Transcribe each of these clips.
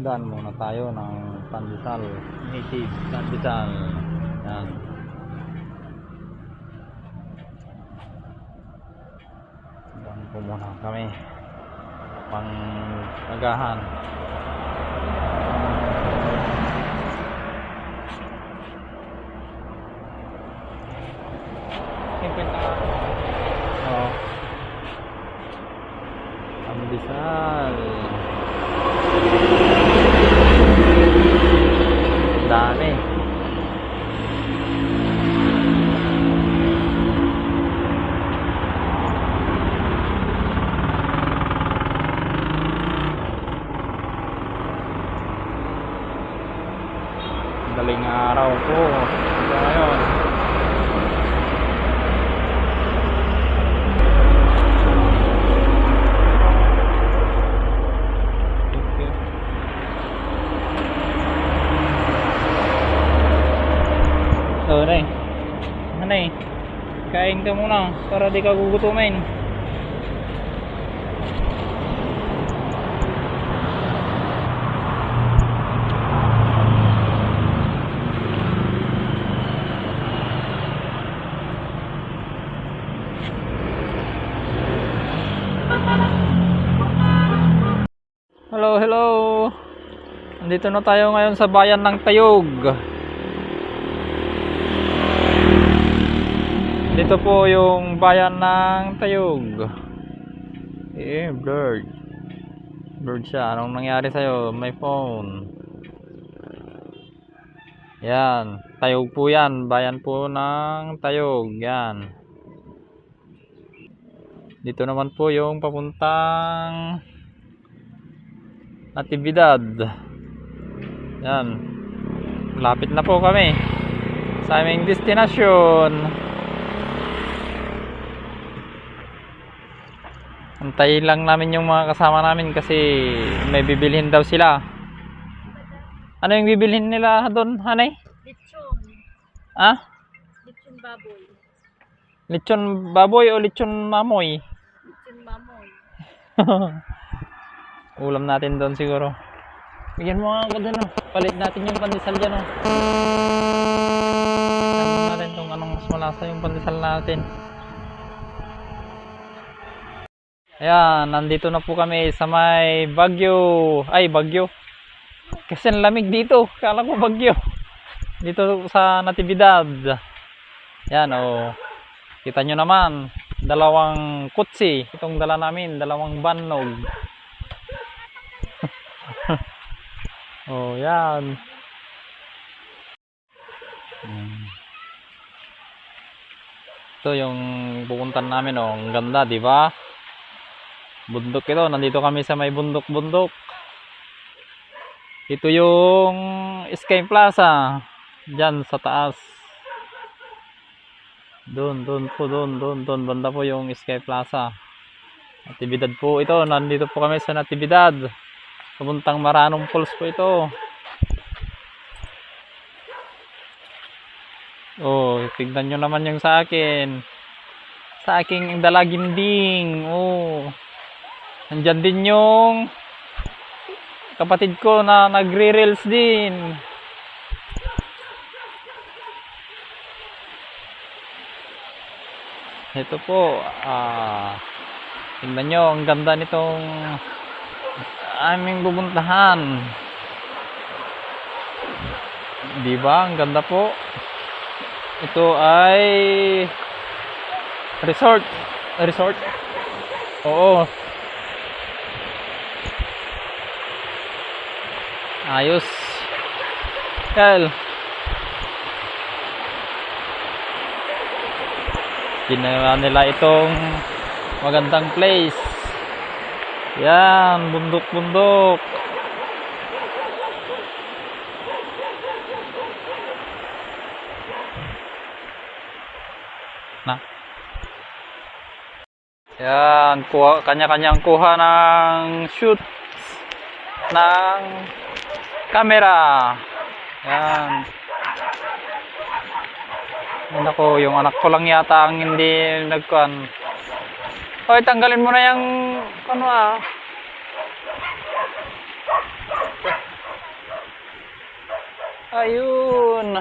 Daan muna tayo ng pandesal, native pandesal. Yan. Daan po muna kami pang agahan. Oh. Pandesal. Dami. Daling araw po ngayon. Nay, nanay, kain ka muna para di ka gugutumin. Hello, hello. Nandito na tayo ngayon sa bayan ng Tayog. Dito po yung bayan ng Tayog. Blurred. Blurred siya. Anong nangyari sa'yo? My phone. Yan. Tayog po yan. Bayan po ng Tayog. Yan. Dito naman po yung papuntang Natividad. Yan. Malapit na po kami sa aming destinasyon. Antayin lang namin yung mga kasama namin kasi may bibilhin daw sila. Ano yung bibilhin nila doon, hanay? Lechon. Ah? Lechon baboy. Lechon baboy o lechon mamoy? Lechon mamoy. Ulam natin doon siguro. Bigyan mo nga ako dyan, oh. Palit natin yung pandesal dyan, oh. Tignan natin kung anong mas malasa yung pandesal natin. Ayan, nandito na po kami sa may Baguio. Ay, Baguio. Kasi ang lamig dito. Kala ko Baguio. Dito sa Natividad. Ayan, oh. Kita nyo naman. Dalawang kutsi. Itong dala namin. Dalawang banog. Oh, yan. Ito yung pupuntan namin, oh. Ang ganda, di ba? Bundok ito. Nandito kami sa may bundok-bundok. Ito yung Sky Plaza. Diyan sa taas. Doon banda po yung Sky Plaza. Natividad po ito. Nandito po kami sa Natividad. Papuntang Maranong Falls po ito. Oh, tignan nyo naman yung sa akin. Sa aking dalaginding. Oh. Nandyan din yung kapatid ko na nagre-reels din. Ito po, tingnan nyo, ang ganda nitong aming pupuntahan. Diba? Ang ganda po. Ito ay resort. Resort? Oo. Ayos. Kal. Ginawa nila itong magandang place. Yan, bundok-bundok. Na. Yan, kanya-kanyang kuha ng shoot ng camera. Yan. Ako, yung anak ko lang yata ang hindi nagkuhan. Hoy, tanggalin mo na yung ano Ayun.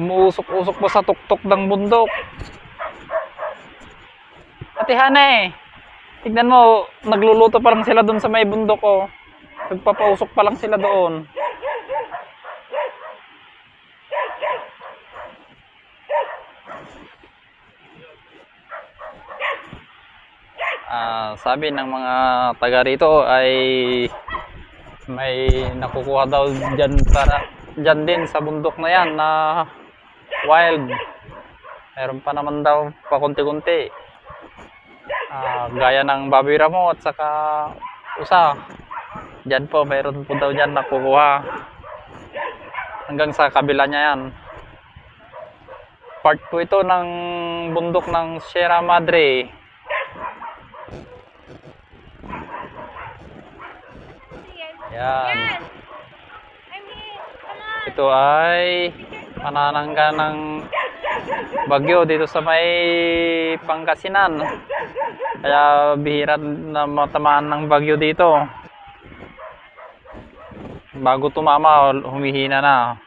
Umuusok-usok pa sa tuktok ng bundok. Ate Hane, tignan mo, nagluluto pa lang sila doon sa may bundok oh. Nagpapausok pa lang sila doon. Sabi ng mga taga rito ay may nakukuha daw dyan din sa bundok na yan na wild. Meron pa naman daw pakunti-kunti. Gaya ng baboy ramo at saka usa. Dyan po, meron po daw dyan nakukuha. Hanggang sa kabila niya yan. Part po ito ng bundok ng Sierra Madre. Yan. Ito ay pananangga ng bagyo dito sa may Pangasinan. Kaya bihira na matamaan ng bagyo dito. Bago tumama, humihina na.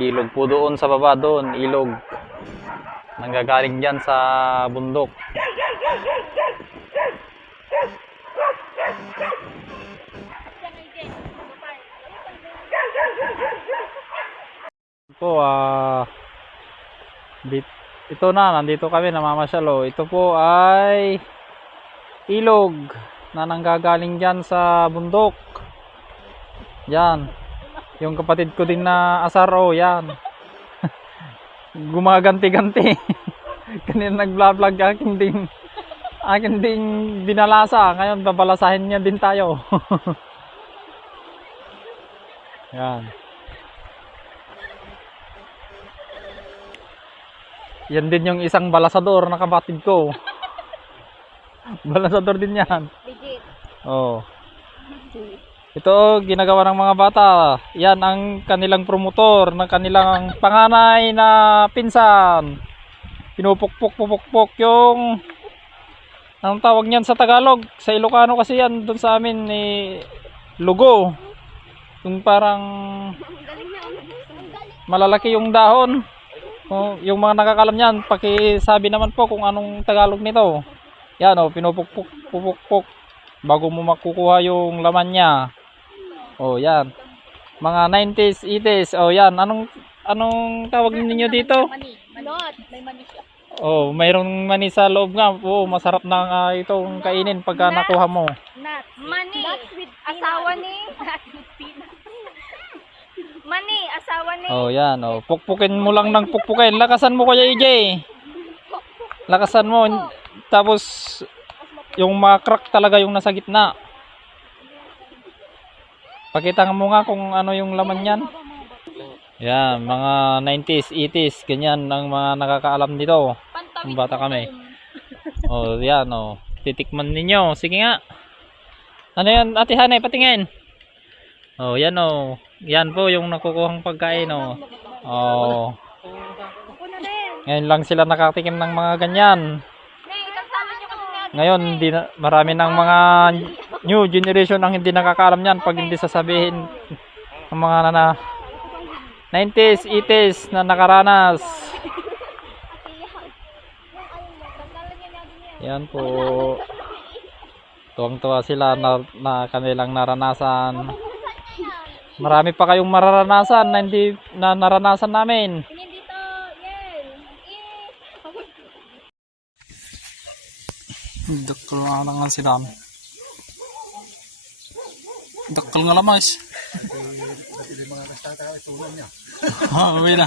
Ilog po doon sa baba doon, ilog. Nanggagaling dyan sa bundok. Po, ito na, nandito kami, namamasyal oh. Ito po ay ilog na nanggagaling dyan sa bundok. Yan. Yung kapatid ko din na asar, oh, yan. Gumaganti-ganti. Kanina nag-vlog akin ding binalasa. Ngayon babalasahin niya din tayo. Yan. Yan din yung isang balasador na kapatid ko. Balasador din yan. Legit. Oh. Ito ginagawa ng mga bata. Yan ang kanilang promotor ng kanilang panganay na pinsan. Pinupukpok yung ang tawag niyan sa Tagalog. Sa Ilocano kasi yan, doon sa amin ni lugo. Yung parang malalaki yung dahon. Yung mga nakakalam niyan, pakisabi naman po kung anong Tagalog nito. Yan oh, pinupukpok bago mo makukuha yung laman niya. Oh, yan. Mga 90s, 80s. Oh, yan. Anong tawag ninyo dito? Mani. Manot. May mani siya. Oh, mayroong mani sa loob nga. Oh, masarap na itong kainin pagka nakuha mo. Nut. Mani. Asawa ni. Mani. Asawa ni. Oh, yan. Oh, pukpukin mo lang ng pukpukin. Lakasan mo Kuya EJ. Lakasan mo. Tapos yung ma-crack talaga yung nasa gitna. Pakita mo nga kung ano yung laman yan. Yan, mga 90s, 80s, ganyan ang mga nakakaalam dito. Ang bata kami. Oh, yan oh. Titikman ninyo. Sige nga. Ano yan, Ate Hanay, patingin. Oh, yan oh. Yan po yung nakukuhang pagkain oh. Oh. Ngayon lang sila nakatikim ng mga ganyan. Ngayon, marami ng mga new generation ang hindi nakakaalam yan pag hindi sasabihin ng mga 90s, 80s na nakaranas. Yan po. Tuwang-tuwa sila na kanilang naranasan. Marami pa kayong mararanasan na hindi na naranasan namin. Dakal nga lang si Dam. Dakal nga lamas. Uwi na.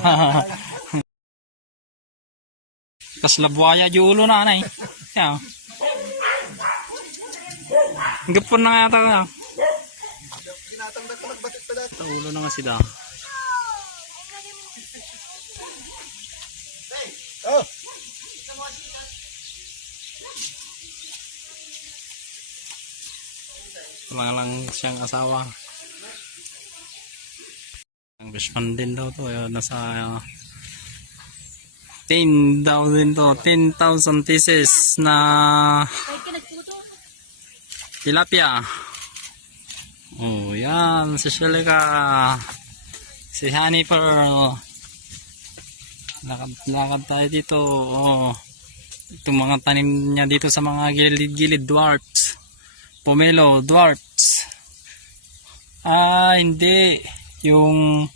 Kaslabwaya di ulo na anay. Yan. Gapon na yata na. Sa ulo na nga si Dam. Wala lang siyang asawa. Ang Fish pan din daw to. Nasa 10,000 to. 10,000 pieces na tilapia. Oh, yan. Si Shelika. Si Honey Pearl. Lakad tayo dito. Oh. Itong mga tanim niya dito sa mga gilid-gilid. Dwarfs. Pomelo. Dwarfs. Hindi. Yung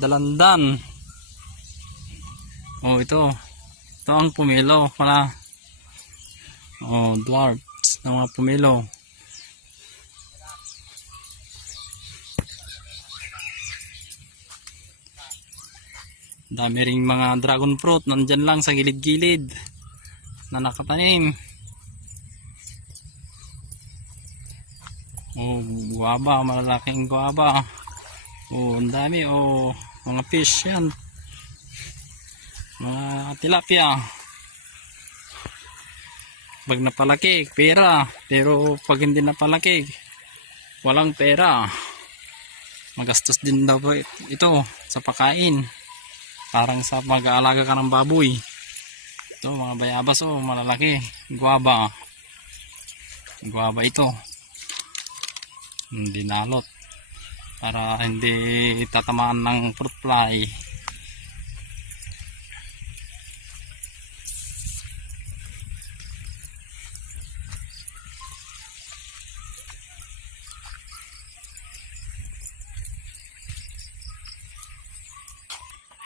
dalandan. Oh, ito. Ito ang pomelo pala. Oh, dwarfs na mga pomelo. Dami ring mga dragon fruit nandyan lang sa gilid-gilid na nakatanim. Oh, guava, malalaking guava. Oh, ang dami. Oh, mga fish yan. Mga tilapia. Pag napalaki, pera. Pero pag hindi napalaki, walang pera. Magastos din daw ito sa pagkain. Parang sa mag-aalaga ka ng baboy. Ito, mga bayabas, oh, malalaki. Guava. Guava ito. Hindi nalot. Para hindi tatamaan ng fruit fly.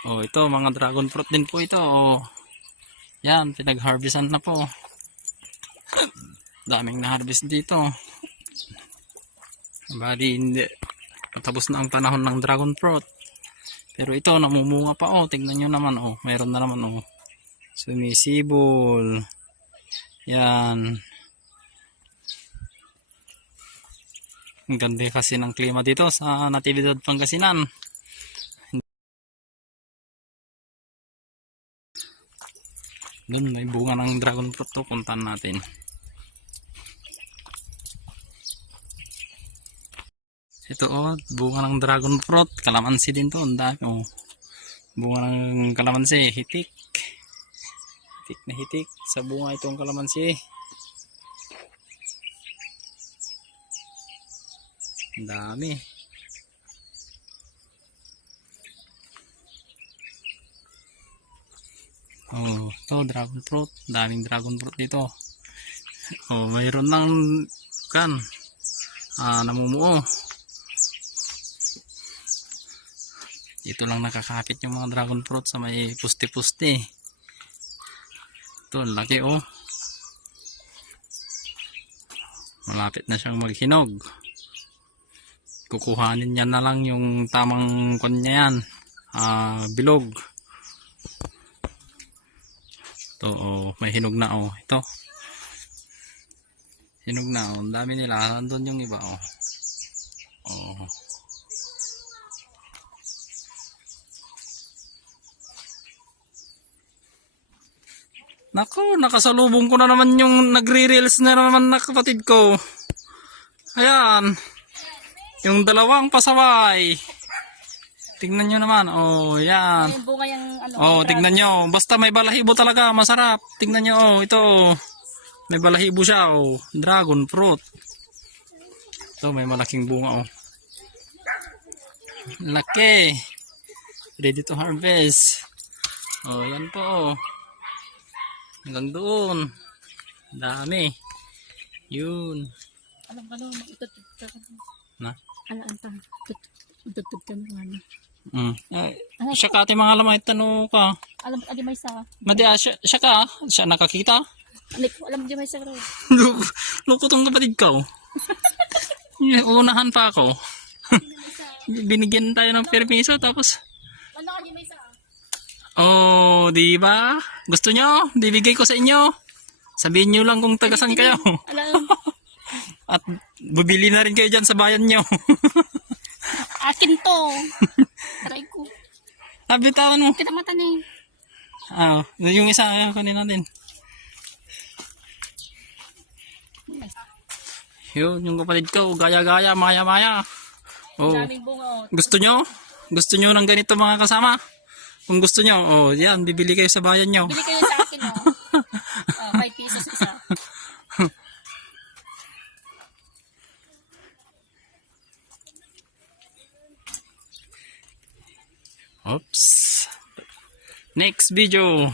Oh, ito mga dragon fruit din po ito. Oh. Yan, pinag-harvestan na po. Daming na-harvest dito. Bali, hindi. Tapos na ang panahon ng dragon fruit. Pero ito, namumunga pa. Oh, tingnan nyo naman. Oh, mayroon na naman. Oh. Sumisibol. Yan. Ang ganda kasi ng klima dito sa Natividad, Pangasinan. Doon may bunga ng dragon fruit to, puntahan natin. Ito oh, bunga ng dragon fruit, kalamansi din to, ang dami oh. Bunga ng kalamansi, hitik. Hitik na hitik sa bunga itong kalamansi. Ang dami. Oh, ito dragon fruit. Daming dragon fruit dito. Oh, mayroon ng namumuo. Dito lang nakakapit yung mga dragon fruit sa may puste-puste. Ito, laki oh. Malapit na siyang maghinog. Kukuhanin niya na lang yung tamang kanya yan. Bilog. Ito, oh, may hinog na oh. Ito. Hinog na oh. Ang dami nila. Nandun yung iba oh. Oh. Nako, nakasalubong ko na naman yung nagre-reels na naman na kapatid ko. Ayan. Yung dalawang pasaway. Tingnan nyo naman. Oh, yan. Yung bunga yung ano. Oh, tingnan nyo. Basta may balahibo talaga. Masarap. Tingnan nyo. Oh, ito. May balahibo siya. Oh, dragon fruit. Ito, may malaking bunga. Oh. Laki. Ready to harvest. Oh, yan po. Oh. Hanggang doon. Dami. Yun. Alam ka naman, itutug ka. Na? Alam ka. Itutug ka naman. Siya ka ati mga lamay tanong ka. Alam ka, di may sa. Madi siya ka? Siya nakakita? Alam di may sa. Loko tong kapatid ko. Unahan pa ako. Binigyan tayo ng permiso tapos. Ano ka di may sa? Oh, di ba? Gusto nyo? Bibigay ko sa inyo. Sabihin nyo lang kung tagasan kayo. Alam. At bubili na rin kayo dyan sa bayan nyo. Akin to. Try ko. Nabitawan mo. Kita mata niya. Yung isa, kunin natin. Yun, yung kapatid ko, gaya-gaya, maya-maya. Oh. Daming bunga. Oh. Gusto nyo? Gusto nyo ng ganito mga kasama? Kung gusto nyo, oh, yan, bibili kayo sa bayan nyo. Bili kayo sa akin, oh. 5 pesos isa. Oops. Next video.